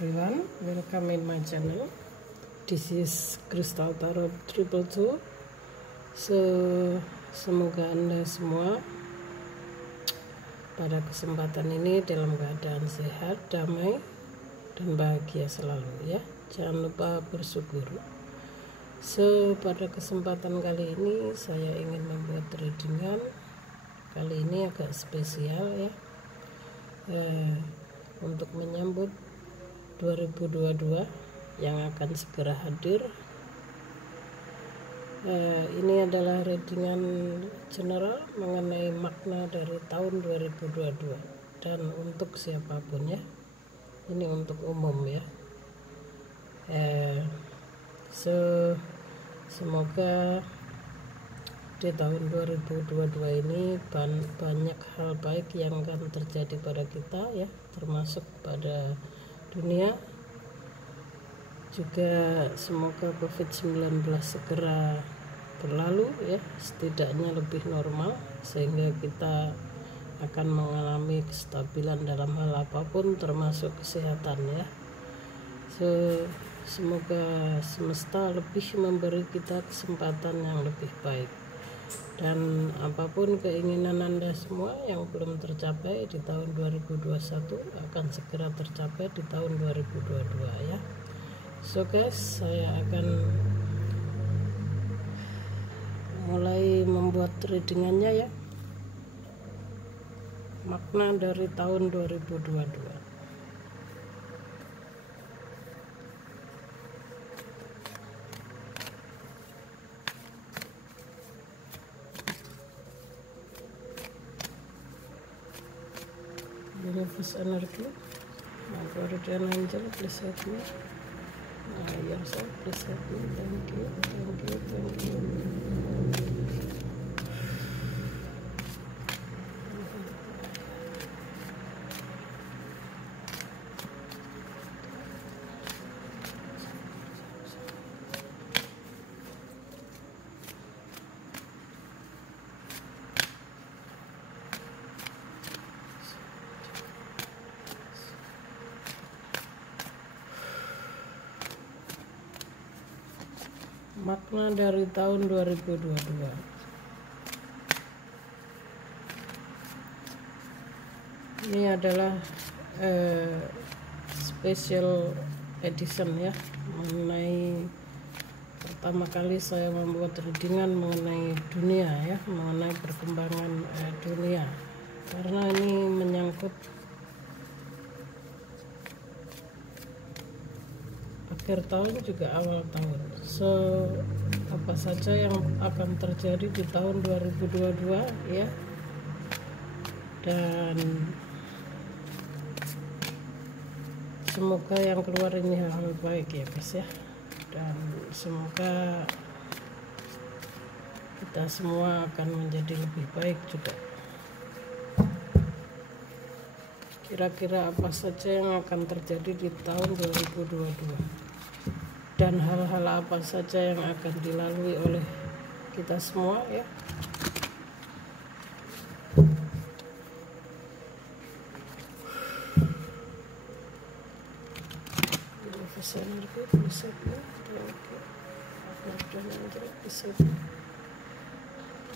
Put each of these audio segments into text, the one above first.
everyone, welcome in my channel. This is Crystal Tarot 222. So semoga Anda semua pada kesempatan ini dalam keadaan sehat, damai, dan bahagia selalu ya. Jangan lupa bersyukur. So pada kesempatan kali ini saya ingin membuat readingan. Kali ini agak spesial ya, untuk menyambut 2022 yang akan segera hadir. Ini adalah readingan general mengenai makna dari tahun 2022 dan untuk siapapun ya. Ini untuk umum ya. So semoga di tahun 2022 ini banyak hal baik yang akan terjadi pada kita ya, termasuk pada dunia. Juga semoga COVID-19 segera berlalu ya, setidaknya lebih normal, sehingga kita akan mengalami kestabilan dalam hal apapun termasuk kesehatan ya. So semoga semesta lebih memberi kita kesempatan yang lebih baik, dan apapun keinginan Anda semua yang belum tercapai di tahun 2021 akan segera tercapai di tahun 2022 ya. So guys, saya akan mulai membuat readingannya ya. Makna dari tahun 2022. Universe energy, my guardian angel, please help me. Yourself, please help me. Thank you, thank you, thank you. Makna dari tahun 2022. Ini adalah special edition ya, mengenai pertama kali saya membuat readingan mengenai dunia ya, mengenai perkembangan dunia, karena ini menyangkut akhir tahun juga awal tahun. So apa saja yang akan terjadi di tahun 2022 ya, dan semoga yang keluar ini hal-hal baik ya guys ya, dan semoga kita semua akan menjadi lebih baik juga. Kira-kira apa saja yang akan terjadi di tahun 2022 dan hal-hal apa saja yang akan dilalui oleh kita semua ya.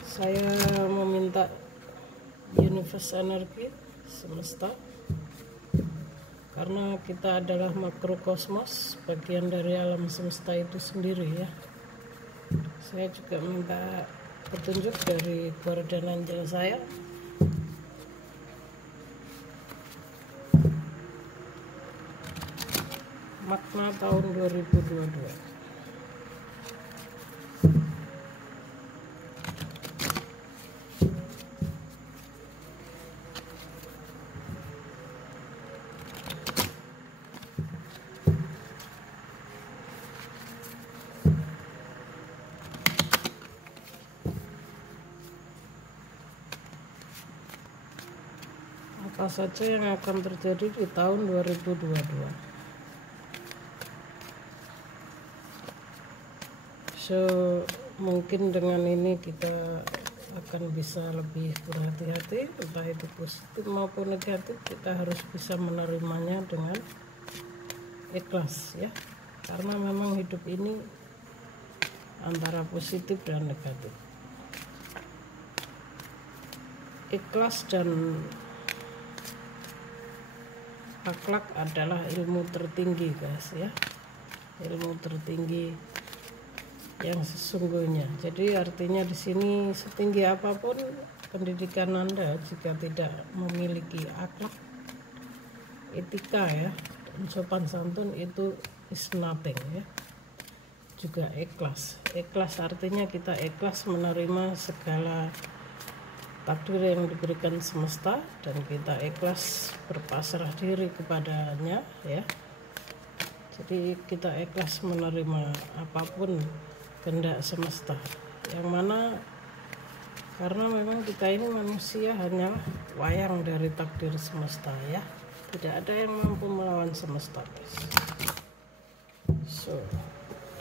Saya meminta universe energi semesta, karena kita adalah makrokosmos, bagian dari alam semesta itu sendiri ya. Saya juga minta petunjuk dari guardian angel saya. Makna tahun 2022. Apa saja yang akan terjadi di tahun 2022. So mungkin dengan ini kita akan bisa lebih berhati-hati, entah itu positif maupun negatif. Kita harus bisa menerimanya dengan ikhlas ya, karena memang hidup ini antara positif dan negatif. Ikhlas dan akhlak adalah ilmu tertinggi guys ya, ilmu tertinggi yang sesungguhnya. Jadi artinya di sini setinggi apapun pendidikan Anda, jika tidak memiliki akhlak, etika ya, dan sopan santun, itu is nothing ya. Juga ikhlas. Ikhlas artinya kita ikhlas menerima segala takdir yang diberikan semesta, dan kita ikhlas berpasrah diri kepadanya ya. Jadi kita ikhlas menerima apapun kehendak semesta, yang mana karena memang kita ini manusia hanyalah wayang dari takdir semesta ya. Tidak ada yang mampu melawan semesta guys. So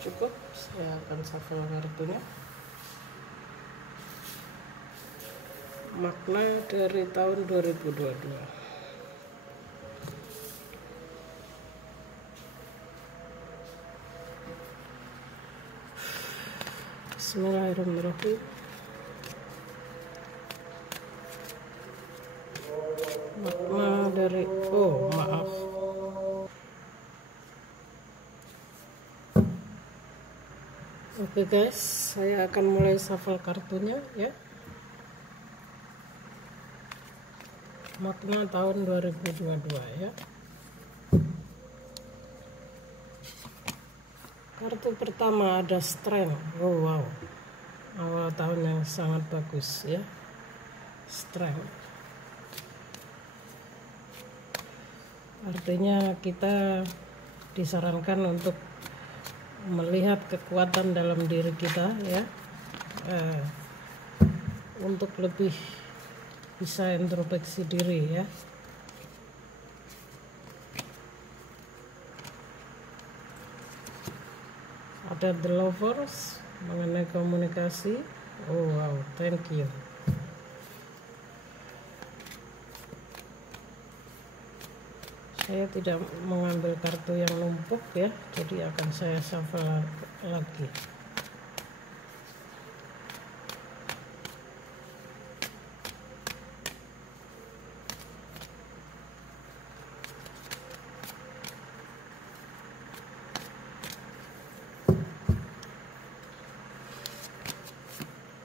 cukup, saya akan shuffle kartunya. Makna dari tahun 2022. Bismillahirrahmanirrahim. Makna dari maaf. Oke guys, saya akan mulai shuffle kartunya ya. Makna tahun 2022 ya. Kartu pertama ada strength. Oh wow, awal tahun yang sangat bagus ya. Strength artinya kita disarankan untuk melihat kekuatan dalam diri kita ya, untuk lebih bisa introspeksi diri ya. Ada the lovers mengenai komunikasi. Oh wow, thank you. Saya tidak mengambil kartu yang numpuk ya, jadi akan saya shuffle lagi.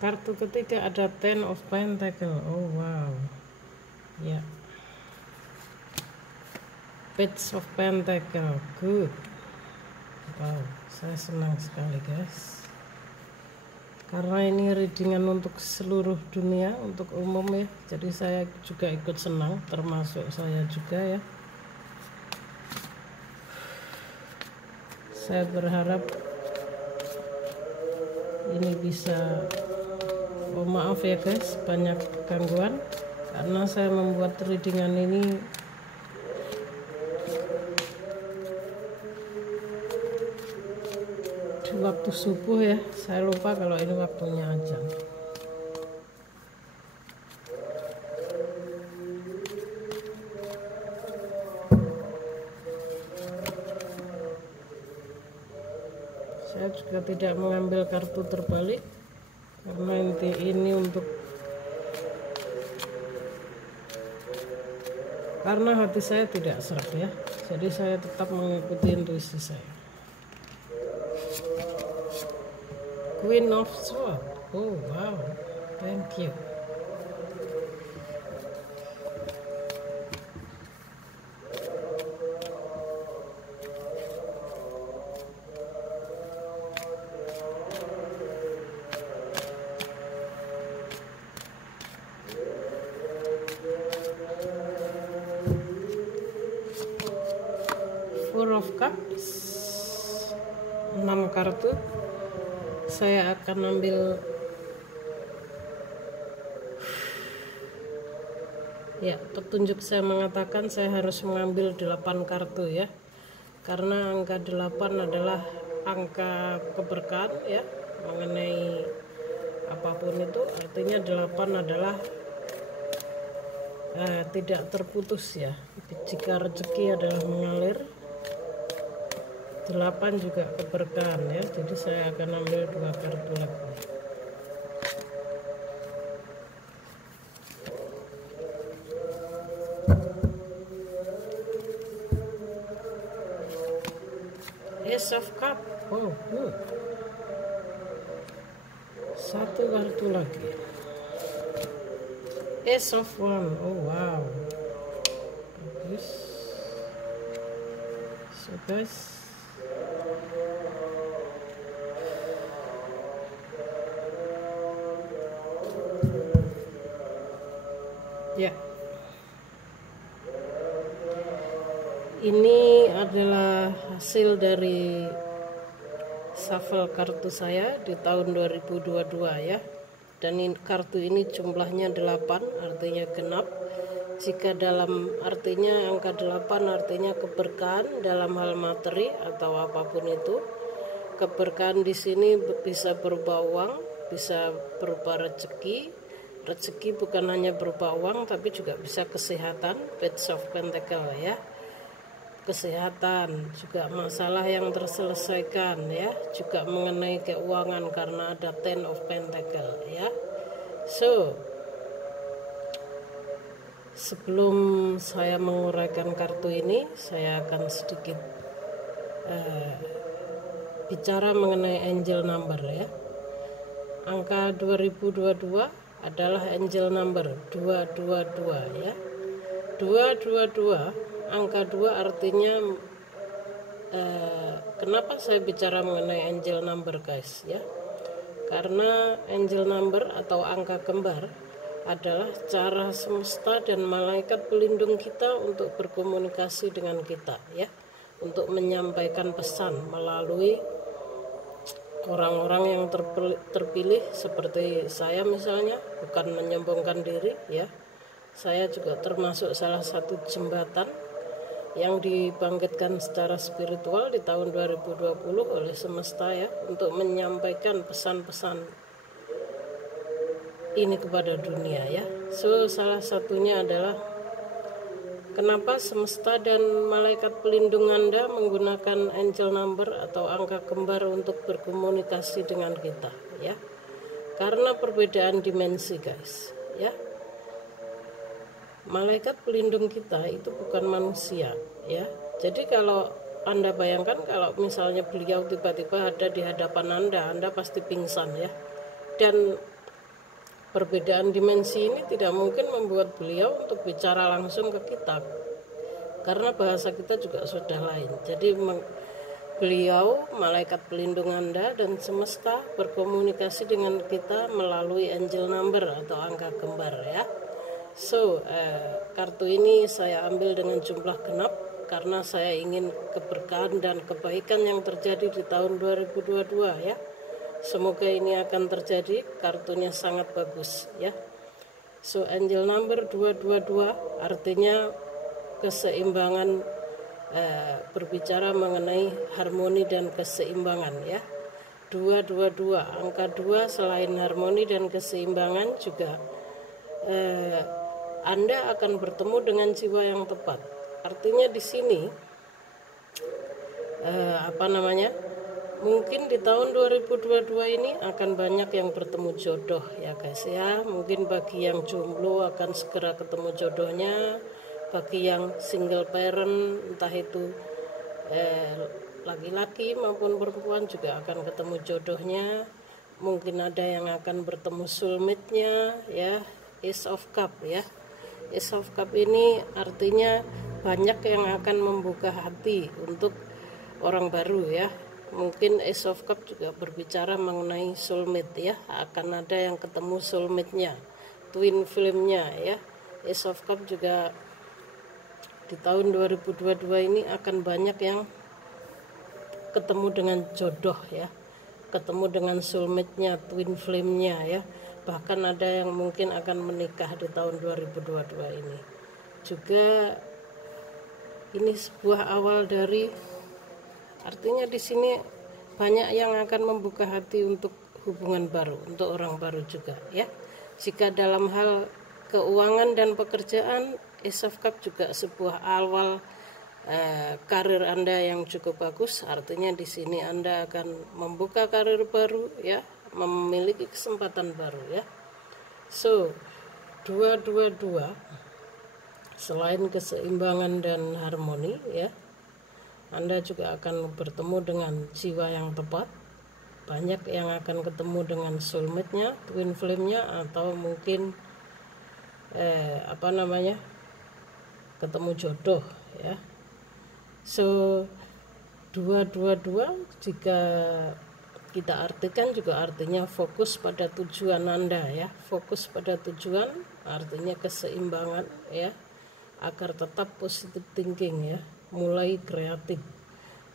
Kartu ketiga ada Ten of Pentacle. Oh wow ya, Page of Pentacle. Good. Wow, saya senang sekali guys, karena ini readingan untuk seluruh dunia, untuk umum ya, jadi saya juga ikut senang, termasuk saya juga ya. Saya berharap ini bisa, maaf ya guys, banyak gangguan karena saya membuat readingan ini di waktu subuh ya. Saya lupa kalau ini waktunya azan. Saya juga tidak mengambil kartu terbalik karena inti ini untuk, karena hati saya tidak serak ya, jadi saya tetap mengikuti intuisi saya. Queen of Swords. Oh wow, thank you. Four of Cups, 6 kartu. Saya akan ambil ya, petunjuk saya mengatakan saya harus mengambil 8 kartu ya, karena angka 8 adalah angka keberkahan ya, mengenai apapun itu artinya 8 adalah tidak terputus ya. Jika rezeki adalah mengalir, 8 juga keberkahan ya, jadi saya akan ambil 2 kartu lagi. Ace of Cup. Oh, good. 1 kartu lagi. Ace of One. Oh wow, bagus. So guys, ya, ini adalah hasil dari shuffle kartu saya di tahun 2022 ya. Dan kartu ini jumlahnya 8, artinya genap. Jika dalam artinya angka 8 artinya keberkahan dalam hal materi atau apapun itu. Keberkahan di sini bisa berupa uang, bisa berupa rezeki. Rezeki bukan hanya berupa uang tapi juga bisa kesehatan, Page of Pentacle ya. Kesehatan, juga masalah yang terselesaikan ya, juga mengenai keuangan karena ada Ten of Pentacle ya. So, sebelum saya menguraikan kartu ini, saya akan sedikit bicara mengenai angel number ya. Angka 2022 adalah angel number 222 ya. 222, angka 2 artinya kenapa saya bicara mengenai angel number guys ya. Karena angel number atau angka kembar adalah cara semesta dan malaikat pelindung kita untuk berkomunikasi dengan kita ya, untuk menyampaikan pesan melalui orang-orang yang terpilih seperti saya misalnya. Bukan menyombongkan diri ya, saya juga termasuk salah satu jembatan yang dibangkitkan secara spiritual di tahun 2020 oleh semesta ya, untuk menyampaikan pesan-pesan ini kepada dunia ya. So, salah satunya adalah kenapa semesta dan malaikat pelindung Anda menggunakan angel number atau angka kembar untuk berkomunikasi dengan kita ya. Karena perbedaan dimensi guys ya. Malaikat pelindung kita itu bukan manusia ya. Jadi kalau Anda bayangkan kalau misalnya beliau tiba-tiba ada di hadapan Anda pasti pingsan ya. Dan perbedaan dimensi ini tidak mungkin membuat beliau untuk bicara langsung ke kita, karena bahasa kita juga sudah lain. Jadi beliau, malaikat pelindung Anda dan semesta berkomunikasi dengan kita melalui angel number atau angka kembar ya. So, kartu ini saya ambil dengan jumlah genap karena saya ingin keberkahan dan kebaikan yang terjadi di tahun 2022 ya. Semoga ini akan terjadi, kartunya sangat bagus ya. So, angel number 222 artinya keseimbangan, berbicara mengenai harmoni dan keseimbangan ya. 222, angka 2 selain harmoni dan keseimbangan juga Anda akan bertemu dengan jiwa yang tepat. Artinya di sini mungkin di tahun 2022 ini akan banyak yang bertemu jodoh ya guys ya. Mungkin bagi yang jomblo akan segera ketemu jodohnya, bagi yang single parent entah itu laki-laki maupun perempuan juga akan ketemu jodohnya. Mungkin ada yang akan bertemu soulmate-nya ya. Ace of Cup ya. Ace of Cup ini artinya banyak yang akan membuka hati untuk orang baru ya. Mungkin Ace of Cup juga berbicara mengenai soulmate ya. Akan ada yang ketemu soulmate-nya, twin flame-nya ya. Ace of Cup juga di tahun 2022 ini akan banyak yang ketemu dengan jodoh ya, ketemu dengan soulmate-nya, twin flame-nya ya. Bahkan ada yang mungkin akan menikah di tahun 2022 ini. Juga ini sebuah awal dari, artinya di sini banyak yang akan membuka hati untuk hubungan baru, untuk orang baru juga ya. Jika dalam hal keuangan dan pekerjaan, Ace of Cup juga sebuah awal karir Anda yang cukup bagus, artinya di sini Anda akan membuka karir baru ya, memiliki kesempatan baru ya. So 222 selain keseimbangan dan harmoni ya, Anda juga akan bertemu dengan jiwa yang tepat. Banyak yang akan ketemu dengan soulmate-nya, twin flame-nya, atau mungkin ketemu jodoh ya. So 222 jika kita artikan juga artinya fokus pada tujuan Anda ya. Fokus pada tujuan artinya keseimbangan ya, agar tetap positive thinking ya, mulai kreatif.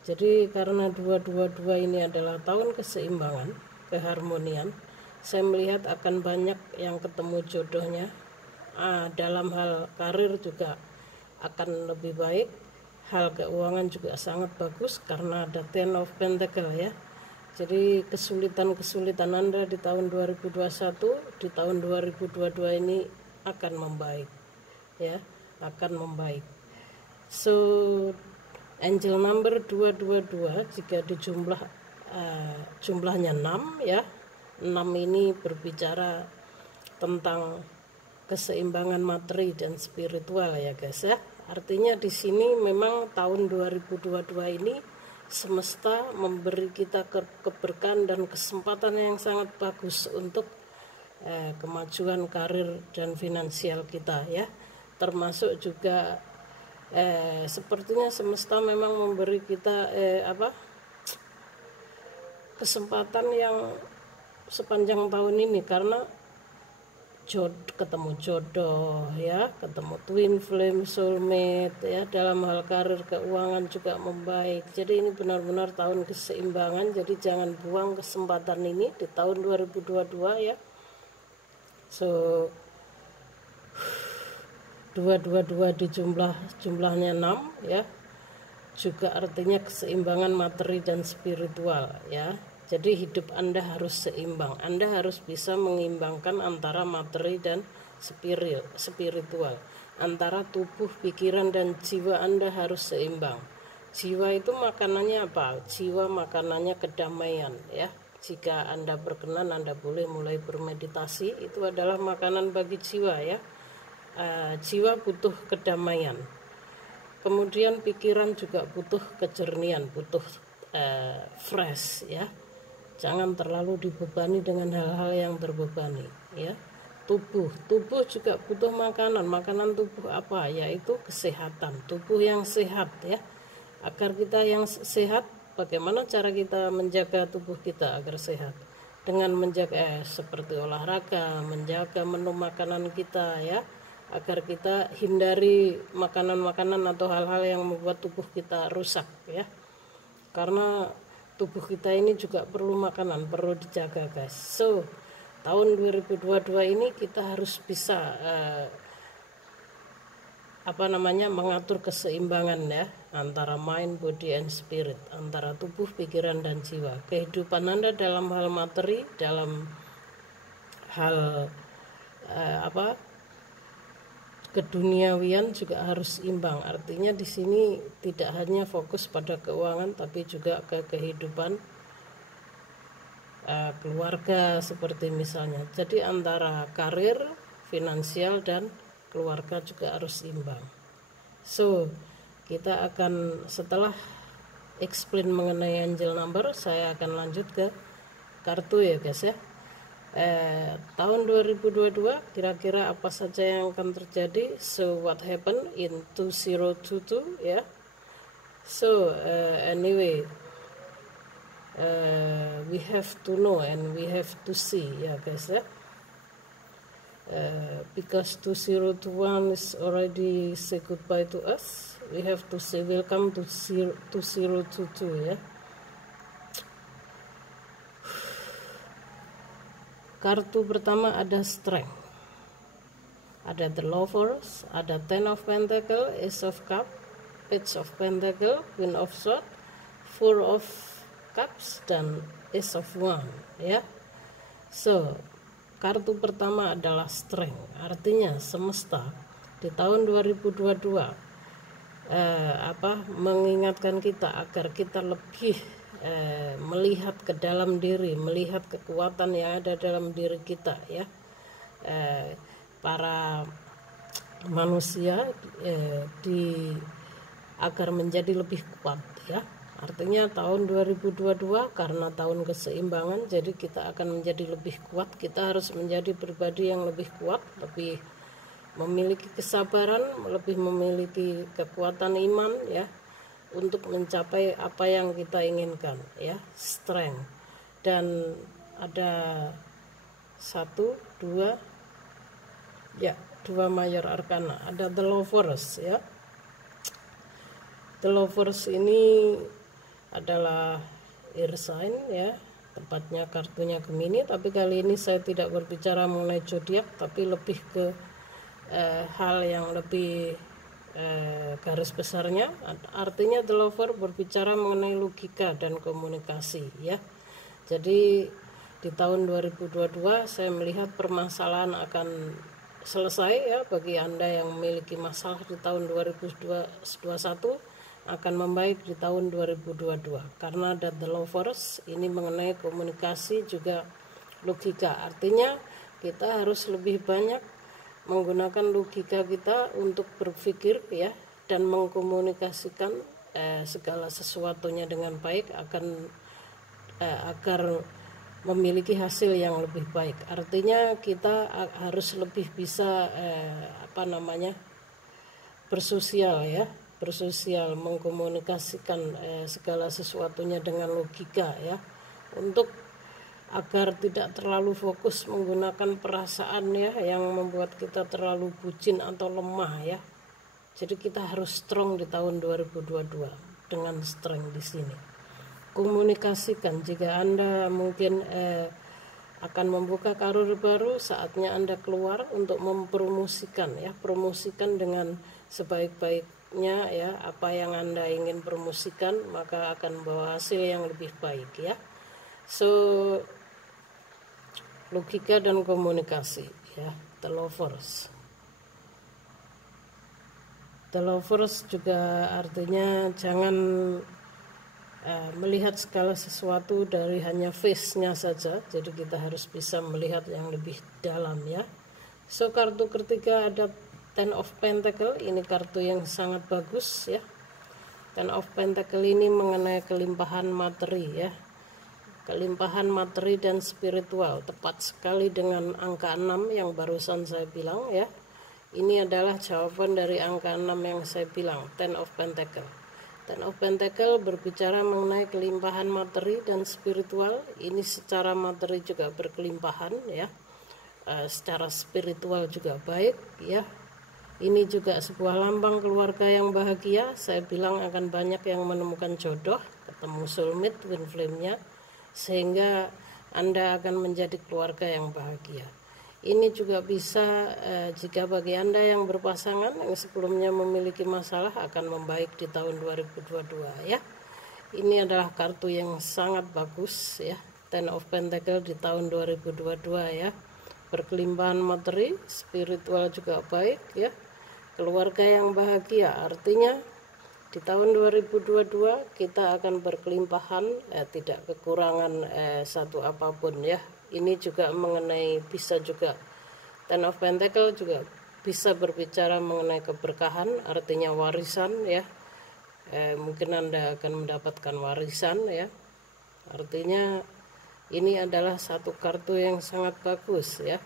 Jadi karena 222 ini adalah tahun keseimbangan, keharmonian, saya melihat akan banyak yang ketemu jodohnya. Dalam hal karir juga akan lebih baik, hal keuangan juga sangat bagus karena ada Ten of Pentacle ya. Jadi kesulitan-kesulitan Anda di tahun 2021, di tahun 2022 ini akan membaik ya, akan membaik. So angel number 222 jika jumlahnya 6 ya. 6 ini berbicara tentang keseimbangan materi dan spiritual ya guys ya. Artinya di sini memang tahun 2022 ini semesta memberi kita keberkahan dan kesempatan yang sangat bagus untuk kemajuan karir dan finansial kita ya. Termasuk juga sepertinya semesta memang memberi kita kesempatan yang sepanjang tahun ini, karena ketemu jodoh ya, ketemu twin flame, soulmate ya, dalam hal karir, keuangan juga membaik. Jadi ini benar-benar tahun keseimbangan, jadi jangan buang kesempatan ini di tahun 2022 ya. So 222 di jumlahnya 6 ya, juga artinya keseimbangan materi dan spiritual ya. Jadi hidup Anda harus seimbang. Anda harus bisa mengimbangkan antara materi dan spiritual. Antara tubuh, pikiran, dan jiwa Anda harus seimbang. Jiwa itu makanannya apa? Jiwa makanannya kedamaian ya. Jika Anda berkenan, Anda boleh mulai bermeditasi. Itu adalah makanan bagi jiwa ya. Jiwa butuh kedamaian. Kemudian pikiran juga butuh kejernihan, butuh fresh ya. Jangan terlalu dibebani dengan hal-hal yang terbebani ya. Tubuh juga butuh makanan tubuh apa? Yaitu kesehatan, tubuh yang sehat ya. Agar kita yang sehat, bagaimana cara kita menjaga tubuh kita agar sehat? Dengan menjaga seperti olahraga, menjaga menu makanan kita ya, agar kita hindari makanan-makanan atau hal-hal yang membuat tubuh kita rusak ya. Karena tubuh kita ini juga perlu makanan, perlu dijaga guys. So tahun 2022 ini kita harus bisa mengatur keseimbangan ya, antara mind, body, and spirit, antara tubuh, pikiran, dan jiwa. Kehidupan Anda dalam hal materi, dalam hal keduniawian juga harus imbang. Artinya di sini tidak hanya fokus pada keuangan, tapi juga ke kehidupan keluarga seperti misalnya. Jadi antara karir, finansial, dan keluarga juga harus imbang. So kita akan, setelah explain mengenai angel number, saya akan lanjut ke kartu ya guys ya. Tahun 2022 kira-kira apa saja yang akan terjadi. So what happened in 2022 ya. So anyway, we have to know and we have to see ya guys ya. Because 2021 is already say goodbye to us, we have to say welcome to 2022 ya. Kartu pertama ada Strength, ada The Lovers, ada Ten of Pentacle, Ace of Cup, Page of Pentacle, Queen of Swords, Four of Cups, dan Ace of Wands ya. So kartu pertama adalah Strength, artinya semesta di tahun 2022 mengingatkan kita agar kita lebih melihat ke dalam diri, melihat kekuatan yang ada dalam diri kita ya. Para manusia agar menjadi lebih kuat ya. Artinya tahun 2022 karena tahun keseimbangan, jadi kita akan menjadi lebih kuat. Kita harus menjadi pribadi yang lebih kuat, lebih memiliki kesabaran, lebih memiliki kekuatan iman ya, untuk mencapai apa yang kita inginkan ya, strength. Dan ada dua mayor arkana. Ada the lovers ya. The lovers ini adalah air sign ya, tepatnya kartunya Gemini, tapi kali ini saya tidak berbicara mengenai zodiak, tapi lebih ke hal yang lebih garis besarnya. Artinya the lover berbicara mengenai logika dan komunikasi ya. Jadi di tahun 2022 saya melihat permasalahan akan selesai ya. Bagi Anda yang memiliki masalah di tahun 2021 akan membaik di tahun 2022, karena ada the lovers ini mengenai komunikasi juga logika. Artinya kita harus lebih banyak menggunakan logika kita untuk berpikir ya, dan mengkomunikasikan segala sesuatunya dengan baik agar memiliki hasil yang lebih baik. Artinya kita harus lebih bisa bersosial ya, bersosial, mengkomunikasikan segala sesuatunya dengan logika ya, untuk agar tidak terlalu fokus menggunakan perasaan ya, yang membuat kita terlalu bucin atau lemah ya. Jadi kita harus strong di tahun 2022 dengan strength di sini. Komunikasikan. Jika Anda mungkin akan membuka karir baru, saatnya Anda keluar untuk mempromosikan ya, promosikan dengan sebaik-baiknya ya, apa yang Anda ingin promosikan, maka akan membawa hasil yang lebih baik ya. So logika dan komunikasi ya, the lovers. The lovers juga artinya jangan melihat segala sesuatu dari hanya face-nya saja, jadi kita harus bisa melihat yang lebih dalam ya. So kartu ketiga ada Ten of Pentacle, ini kartu yang sangat bagus ya. Ten of Pentacle ini mengenai kelimpahan materi ya, kelimpahan materi dan spiritual, tepat sekali dengan angka 6 yang barusan saya bilang ya. Ini adalah jawaban dari angka 6 yang saya bilang, Ten of Pentacle. Ten of Pentacle berbicara mengenai kelimpahan materi dan spiritual. Ini secara materi juga berkelimpahan ya, secara spiritual juga baik ya. Ini juga sebuah lambang keluarga yang bahagia. Saya bilang akan banyak yang menemukan jodoh, ketemu soulmate, twin flame-nya, sehingga Anda akan menjadi keluarga yang bahagia. Ini juga bisa jika bagi Anda yang berpasangan yang sebelumnya memiliki masalah, akan membaik di tahun 2022 ya. Ini adalah kartu yang sangat bagus ya, Ten of Pentacle di tahun 2022 ya. Berkelimpahan materi, spiritual juga baik ya. Keluarga yang bahagia, artinya di tahun 2022 kita akan berkelimpahan, tidak kekurangan satu apapun ya. Ini juga mengenai, bisa juga Ten of Pentacle juga bisa berbicara mengenai keberkahan, artinya warisan ya. Mungkin Anda akan mendapatkan warisan ya. Artinya ini adalah satu kartu yang sangat bagus ya.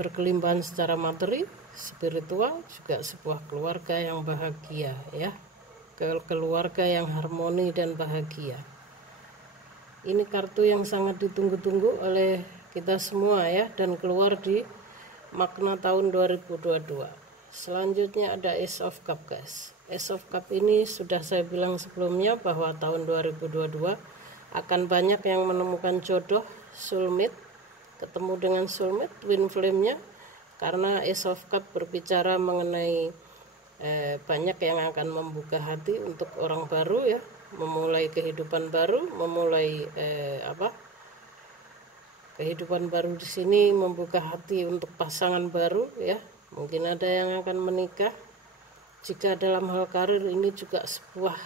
Berkelimpahan secara materi, spiritual, juga sebuah keluarga yang bahagia ya, keluarga yang harmoni dan bahagia. Ini kartu yang sangat ditunggu-tunggu oleh kita semua ya, dan keluar di makna tahun 2022. Selanjutnya ada Ace of Cup guys. Ace of Cup ini sudah saya bilang sebelumnya bahwa tahun 2022 akan banyak yang menemukan jodoh, soulmate, ketemu dengan soulmate, twin flame-nya, karena Ace of Cup berbicara mengenai banyak yang akan membuka hati untuk orang baru ya, memulai kehidupan baru, memulai kehidupan baru di sini, membuka hati untuk pasangan baru ya, mungkin ada yang akan menikah. Jika dalam hal karir ini juga sebuah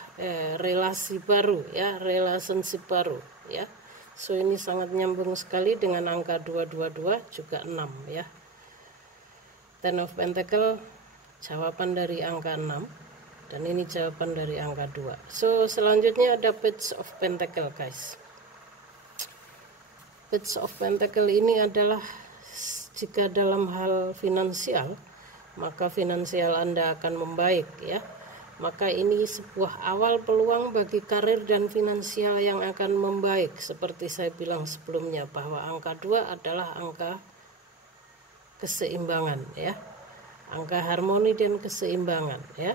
relasi baru ya, relationship baru ya. So ini sangat nyambung sekali dengan angka 222 juga 6 ya. Ten of Pentacle jawaban dari angka 6 dan ini jawaban dari angka 2. So selanjutnya ada Page of Pentacle guys. Page of Pentacle ini adalah jika dalam hal finansial, maka finansial Anda akan membaik ya. Maka ini sebuah awal peluang bagi karir dan finansial yang akan membaik. Seperti saya bilang sebelumnya bahwa angka 2 adalah angka keseimbangan ya. Angka harmoni dan keseimbangan ya.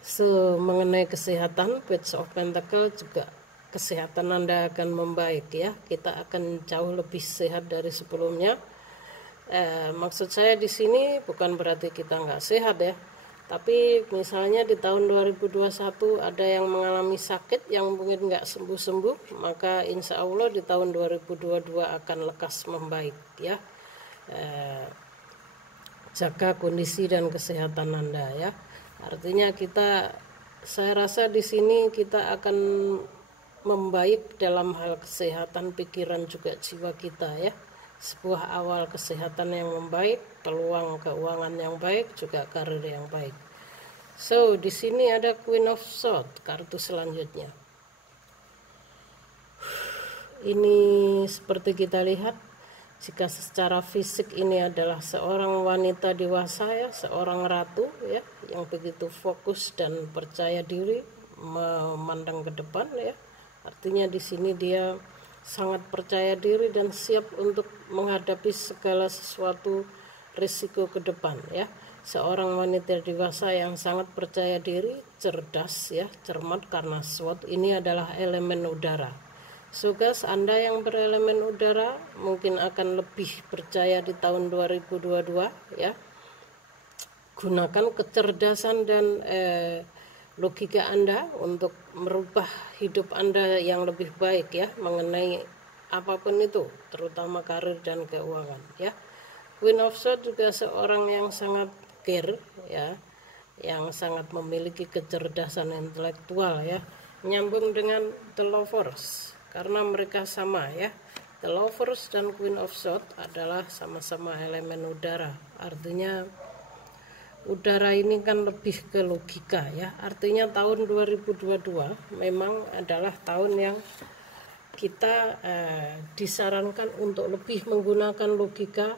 So mengenai kesehatan, Page of Pentacle juga kesehatan Anda akan membaik ya. Kita akan jauh lebih sehat dari sebelumnya. Maksud saya di sini bukan berarti kita nggak sehat ya. Tapi misalnya di tahun 2021 ada yang mengalami sakit yang mungkin nggak sembuh-sembuh, maka insya Allah di tahun 2022 akan lekas membaik ya. Jaga kondisi dan kesehatan Anda ya. Artinya saya rasa di sini kita akan membaik dalam hal kesehatan pikiran juga jiwa kita ya. Sebuah awal kesehatan yang membaik, peluang keuangan yang baik, juga karir yang baik. So di sini ada Queen of Swords, kartu selanjutnya. Ini seperti kita lihat, jika secara fisik ini adalah seorang wanita dewasa ya, seorang ratu ya, yang begitu fokus dan percaya diri, memandang ke depan ya. Artinya di sini dia sangat percaya diri dan siap untuk menghadapi segala sesuatu risiko ke depan ya. Seorang wanita dewasa yang sangat percaya diri, cerdas ya, cermat, karena SWOT ini adalah elemen udara. So guys, Anda yang berelemen udara mungkin akan lebih percaya di tahun 2022 ya. Gunakan kecerdasan dan logika Anda untuk merubah hidup Anda yang lebih baik ya, mengenai apapun itu, terutama karir dan keuangan ya. Queen of Swords juga seorang yang sangat care ya, yang sangat memiliki kecerdasan intelektual ya, nyambung dengan The Lovers karena mereka sama ya. The Lovers dan Queen of Swords adalah sama-sama elemen udara. Artinya udara ini kan lebih ke logika ya. Artinya tahun 2022 memang adalah tahun yang kita disarankan untuk lebih menggunakan logika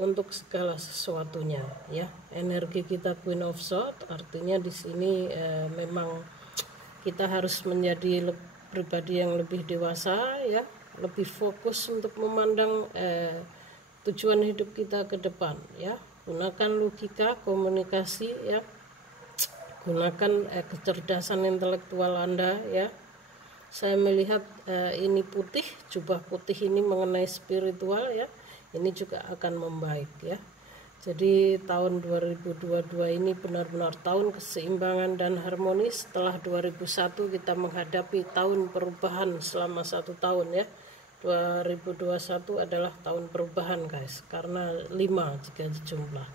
untuk segala sesuatunya ya. Energi kita Queen of Swords, artinya di sini memang kita harus menjadi pribadi yang lebih dewasa ya, lebih fokus untuk memandang tujuan hidup kita ke depan ya. Gunakan logika, komunikasi ya, gunakan kecerdasan intelektual Anda ya. Saya melihat ini putih, jubah putih ini mengenai spiritual ya, ini juga akan membaik ya. Jadi tahun 2022 ini benar-benar tahun keseimbangan dan harmonis. Setelah 2001 kita menghadapi tahun perubahan selama 1 tahun ya. 2021 adalah tahun perubahan guys, karena 5 jika dijumlah.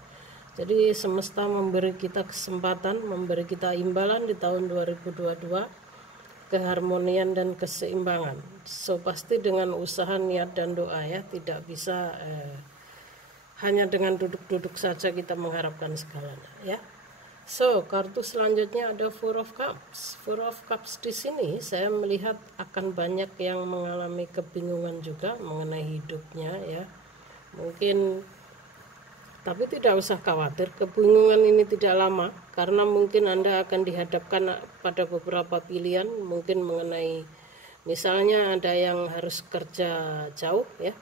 Jadi semesta memberi kita kesempatan, memberi kita imbalan di tahun 2022, keharmonian dan keseimbangan. So pasti dengan usaha, niat dan doa ya, tidak bisa hanya dengan duduk-duduk saja kita mengharapkan segalanya ya. So kartu selanjutnya ada Four of Cups. Four of Cups di sini saya melihat akan banyak yang mengalami kebingungan juga mengenai hidupnya ya. Mungkin, tapi tidak usah khawatir, kebingungan ini tidak lama, karena mungkin Anda akan dihadapkan pada beberapa pilihan, mungkin mengenai misalnya ada yang harus kerja jauh ya.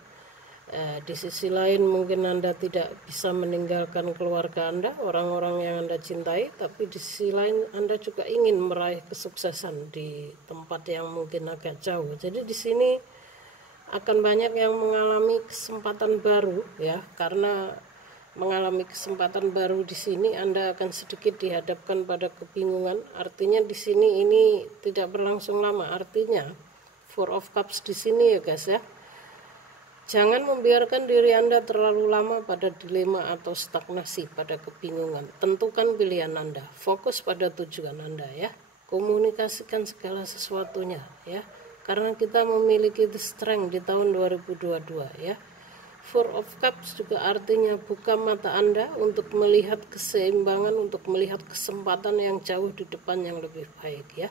Di sisi lain mungkin Anda tidak bisa meninggalkan keluarga Anda, orang-orang yang Anda cintai, tapi di sisi lain Anda juga ingin meraih kesuksesan di tempat yang mungkin agak jauh. Jadi di sini akan banyak yang mengalami kesempatan baru ya, karena mengalami kesempatan baru di sini Anda akan sedikit dihadapkan pada kebingungan. Artinya di sini ini tidak berlangsung lama. Artinya Four of Cups di sini ya guys ya, Jangan membiarkan diri Anda terlalu lama pada dilema atau stagnasi, pada kebingungan. Tentukan pilihan Anda, fokus pada tujuan Anda ya. Komunikasikan segala sesuatunya ya. Karena kita memiliki the strength di tahun 2022 ya. Four of Cups juga artinya buka mata Anda untuk melihat keseimbangan, untuk melihat kesempatan yang jauh di depan yang lebih baik ya.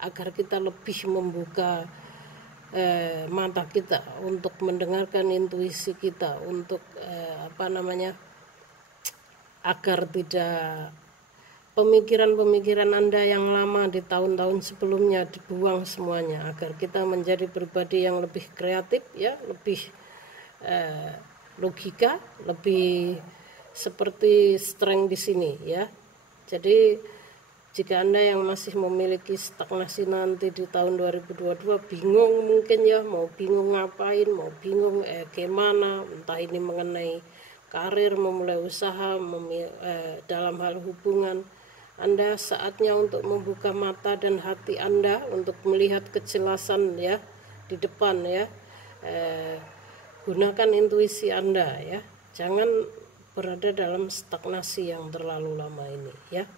Agar kita lebih membuka mata kita untuk mendengarkan intuisi kita, untuk agar tidak pemikiran-pemikiran Anda yang lama di tahun-tahun sebelumnya dibuang semuanya, agar kita menjadi pribadi yang lebih kreatif ya, lebih logika, lebih seperti strength di sini ya. Jadi jika Anda yang masih memiliki stagnasi nanti di tahun 2022, bingung mungkin ya, mau bingung ngapain, mau bingung gimana, entah ini mengenai karir, memulai usaha, dalam hal hubungan, Anda saatnya untuk membuka mata dan hati Anda untuk melihat kejelasan ya di depan ya. Gunakan intuisi Anda ya, jangan berada dalam stagnasi yang terlalu lama ini ya.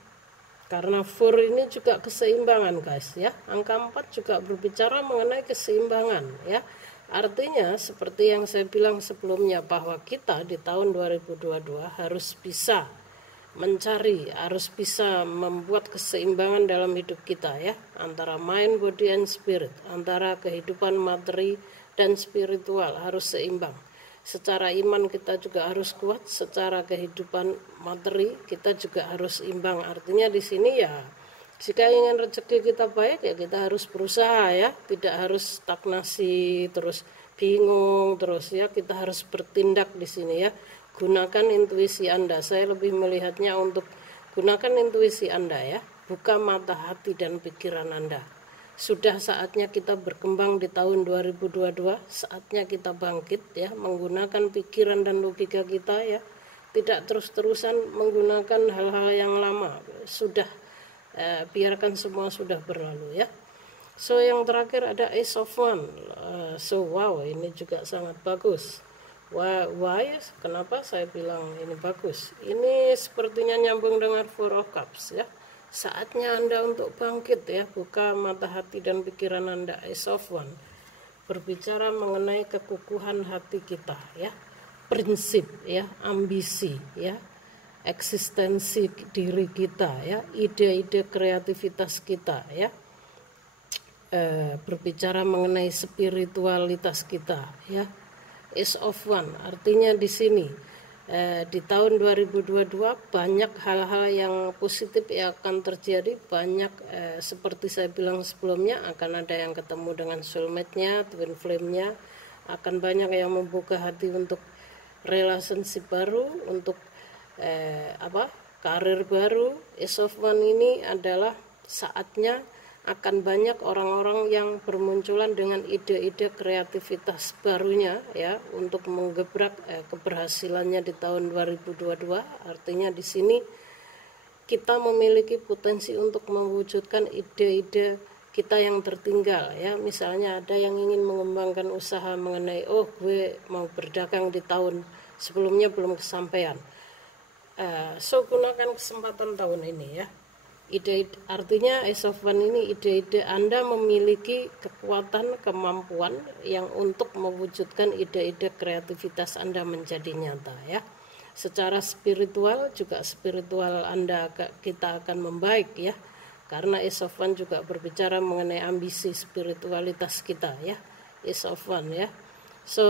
Karena 4 ini juga keseimbangan guys ya. Angka 4 juga berbicara mengenai keseimbangan ya. Artinya seperti yang saya bilang sebelumnya, bahwa kita di tahun 2022 harus bisa mencari, harus bisa membuat keseimbangan dalam hidup kita ya, antara mind, body, and spirit, antara kehidupan materi dan spiritual harus seimbang. Secara iman kita juga harus kuat, secara kehidupan materi kita juga harus imbang. Artinya di sini ya, jika ingin rezeki kita baik ya kita harus berusaha ya, tidak harus stagnasi terus bingung terus ya, kita harus bertindak di sini ya. Gunakan intuisi Anda. Saya lebih melihatnya untuk gunakan intuisi Anda ya, buka mata hati dan pikiran Anda. Sudah saatnya kita berkembang di tahun 2022, saatnya kita bangkit ya, menggunakan pikiran dan logika kita ya, tidak terus-terusan menggunakan hal-hal yang lama. Sudah biarkan semua sudah berlalu ya. So yang terakhir ada Ace of Wands. So wow, ini juga sangat bagus. Why? Kenapa saya bilang ini bagus? Ini sepertinya nyambung dengan Four of Cups ya. Saatnya Anda untuk bangkit ya, buka mata hati dan pikiran Anda. Ace of Wands berbicara mengenai kekukuhan hati kita ya, prinsip ya, ambisi ya, eksistensi diri kita ya, ide-ide kreativitas kita ya, berbicara mengenai spiritualitas kita ya. Ace of Wands artinya di sini di tahun 2022 banyak hal-hal yang positif yang akan terjadi, banyak seperti saya bilang sebelumnya, akan ada yang ketemu dengan soulmate-nya, twin flame-nya, akan banyak yang membuka hati untuk relationship baru, untuk karir baru. Ace of Wands ini adalah saatnya akan banyak orang-orang yang bermunculan dengan ide-ide kreativitas barunya ya, untuk menggebrak keberhasilannya di tahun 2022. Artinya di sini kita memiliki potensi untuk mewujudkan ide-ide kita yang tertinggal ya. Misalnya ada yang ingin mengembangkan usaha mengenai gue mau berdagang di tahun sebelumnya belum kesampaian. So gunakan kesempatan tahun ini ya. Artinya Ace of Wands ini ide-ide Anda memiliki kekuatan, kemampuan yang untuk mewujudkan ide-ide kreativitas Anda menjadi nyata ya. Secara spiritual juga, spiritual Anda kita akan membaik ya, karena Ace of Wands juga berbicara mengenai ambisi spiritualitas kita ya, Ace of Wands ya. So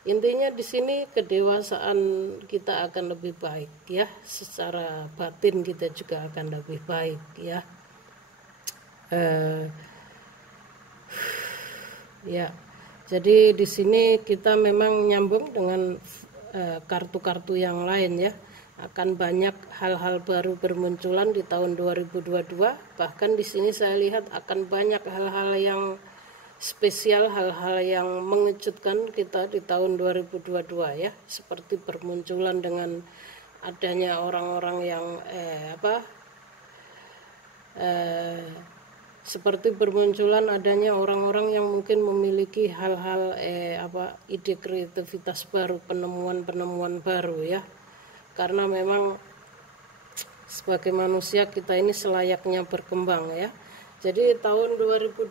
intinya di sini kedewasaan kita akan lebih baik ya, secara batin kita juga akan lebih baik ya. Ya, jadi di sini kita memang nyambung dengan kartu-kartu yang lain ya. Akan banyak hal-hal baru bermunculan di tahun 2022. Bahkan di sini saya lihat akan banyak hal-hal yang spesial, hal-hal yang mengejutkan kita di tahun 2022 ya, seperti bermunculan dengan adanya orang-orang yang seperti bermunculan adanya orang-orang yang mungkin memiliki hal-hal ide kreativitas baru, penemuan-penemuan baru ya. Karena memang sebagai manusia kita ini selayaknya berkembang ya. Jadi tahun 2022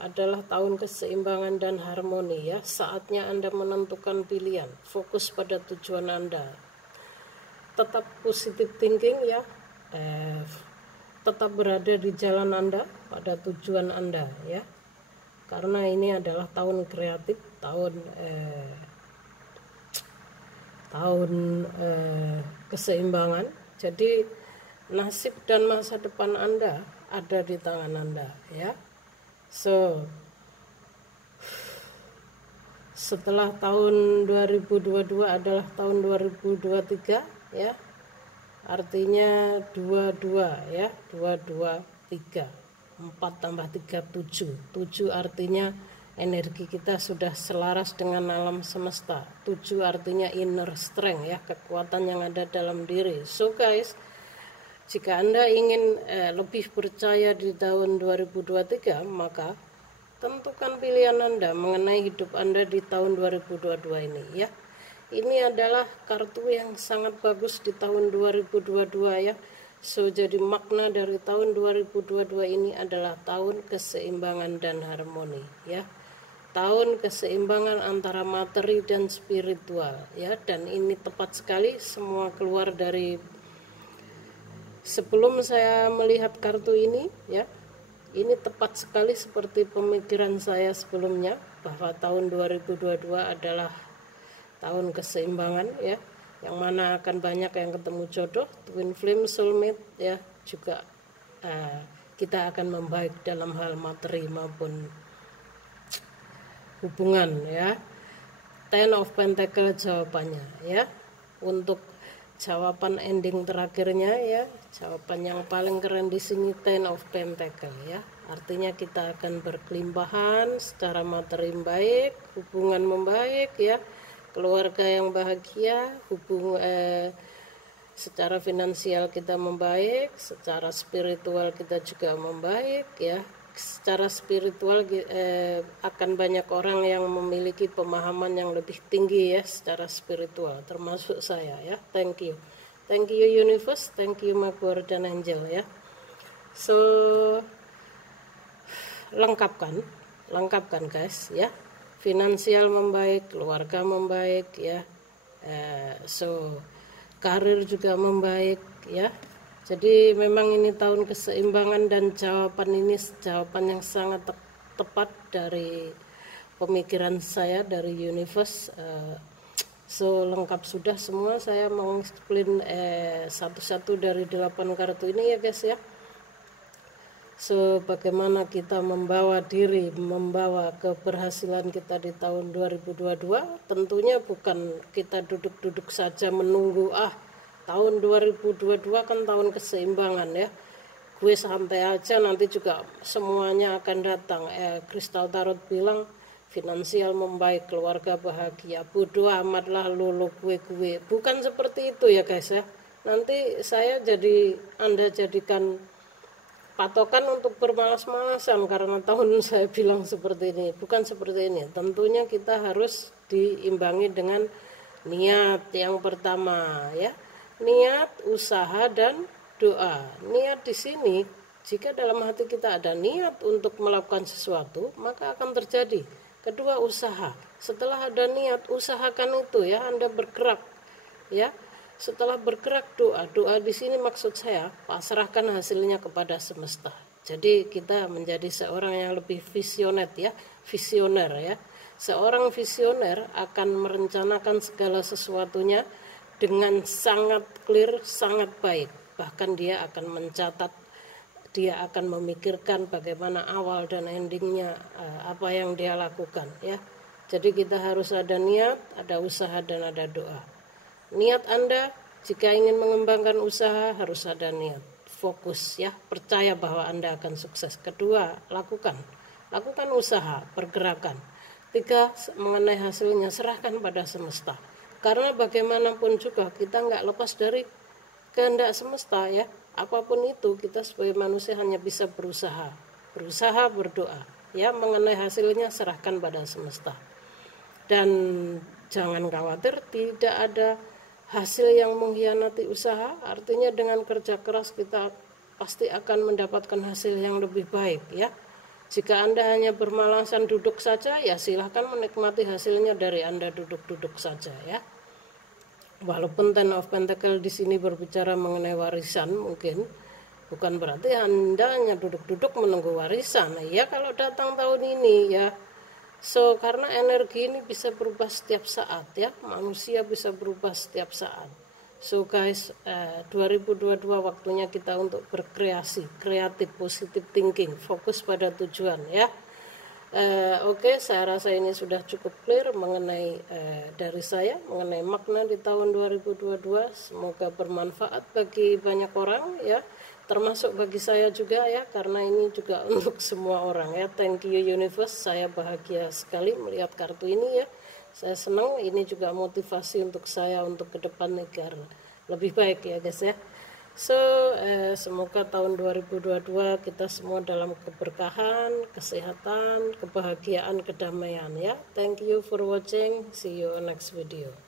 adalah tahun keseimbangan dan harmoni ya. Saatnya Anda menentukan pilihan, fokus pada tujuan Anda. Tetap positive thinking ya. Tetap berada di jalan Anda, pada tujuan Anda ya. Karena ini adalah tahun kreatif, tahun keseimbangan. Jadi nasib dan masa depan Anda ada di tangan Anda ya. So setelah tahun 2022 adalah tahun 2023 ya. Artinya 22 ya, 223. 4 tambah 3 7. 7 artinya energi kita sudah selaras dengan alam semesta. 7 artinya inner strength ya, kekuatan yang ada dalam diri. So guys, jika Anda ingin lebih percaya di tahun 2023, maka tentukan pilihan Anda mengenai hidup Anda di tahun 2022 ini ya. Ini adalah kartu yang sangat bagus di tahun 2022 ya. So jadi makna dari tahun 2022 ini adalah tahun keseimbangan dan harmoni ya. Tahun keseimbangan antara materi dan spiritual ya. Dan ini tepat sekali semua keluar dari, sebelum saya melihat kartu ini ya, ini tepat sekali seperti pemikiran saya sebelumnya, bahwa tahun 2022 adalah tahun keseimbangan ya, yang mana akan banyak yang ketemu jodoh, twin flame, soulmate ya, juga kita akan membaik dalam hal materi maupun hubungan ya. Ten of Pentacle jawabannya ya. Untuk jawaban ending terakhirnya ya, jawaban yang paling keren di sini Ten of Pentacle ya. Artinya kita akan berkelimpahan secara materi baik, hubungan membaik ya, keluarga yang bahagia, secara finansial kita membaik, secara spiritual kita juga membaik ya. Secara spiritual akan banyak orang yang memiliki pemahaman yang lebih tinggi ya secara spiritual, termasuk saya ya. Thank you universe, thank you my guardian angel ya. So lengkapkan guys ya. Finansial membaik, keluarga membaik ya, so karir juga membaik ya. Jadi memang ini tahun keseimbangan, dan jawaban ini jawaban yang sangat tepat dari pemikiran saya, dari universe. So lengkap sudah semua. Saya mau explain satu-satu dari 8 kartu ini ya guys ya. So bagaimana kita membawa keberhasilan kita di tahun 2022. Tentunya bukan kita duduk-duduk saja menunggu tahun 2022 kan tahun keseimbangan ya, gue santai aja nanti juga semuanya akan datang. Kristal Tarot bilang finansial membaik, keluarga bahagia, bodoh amatlah lu gue. Bukan seperti itu ya guys ya. Nanti Anda jadikan patokan untuk bermalas-malasan karena tahun saya bilang seperti ini. Bukan seperti ini. Tentunya kita harus diimbangi dengan niat yang pertama ya. Niat, usaha, dan doa. Niat di sini, jika dalam hati kita ada niat untuk melakukan sesuatu, maka akan terjadi. Kedua, usaha. Setelah ada niat, usahakan itu ya, Anda bergerak ya. Setelah bergerak, doa. Doa di sini maksud saya pasrahkan hasilnya kepada semesta. Jadi kita menjadi seorang yang lebih visioner ya. Seorang visioner akan merencanakan segala sesuatunya dengan sangat clear, sangat baik. Bahkan dia akan mencatat, dia akan memikirkan bagaimana awal dan endingnya, apa yang dia lakukan ya. Jadi kita harus ada niat, ada usaha, dan ada doa. Niat Anda jika ingin mengembangkan usaha harus ada niat, fokus ya, percaya bahwa Anda akan sukses. Kedua, lakukan usaha, pergerakan. 3, mengenai hasilnya serahkan pada semesta. Karena bagaimanapun juga kita nggak lepas dari kehendak semesta ya. Apapun itu kita sebagai manusia hanya bisa berusaha. berusaha, berdoa. Ya, mengenai hasilnya serahkan pada semesta. Dan jangan khawatir, tidak ada hasil yang mengkhianati usaha. Artinya dengan kerja keras kita pasti akan mendapatkan hasil yang lebih baik ya. Jika Anda hanya bermalasan duduk saja, ya silahkan menikmati hasilnya dari Anda duduk-duduk saja ya. Walaupun Ten of Pentacle di sini berbicara mengenai warisan, mungkin bukan berarti Anda hanya duduk-duduk menunggu warisan. Ya kalau datang tahun ini ya. So karena energi ini bisa berubah setiap saat ya, manusia bisa berubah setiap saat. So guys, 2022 waktunya kita untuk berkreasi, kreatif, positive thinking, fokus pada tujuan ya. Oke, saya rasa ini sudah cukup clear mengenai dari saya, mengenai makna di tahun 2022. Semoga bermanfaat bagi banyak orang ya, termasuk bagi saya juga ya, karena ini juga untuk semua orang ya. Thank you universe, saya bahagia sekali melihat kartu ini ya. Saya senang, ini juga motivasi untuk saya untuk ke depan agar lebih baik ya guys ya. So semoga tahun 2022 kita semua dalam keberkahan, kesehatan, kebahagiaan, kedamaian ya. Thank you for watching, see you next video.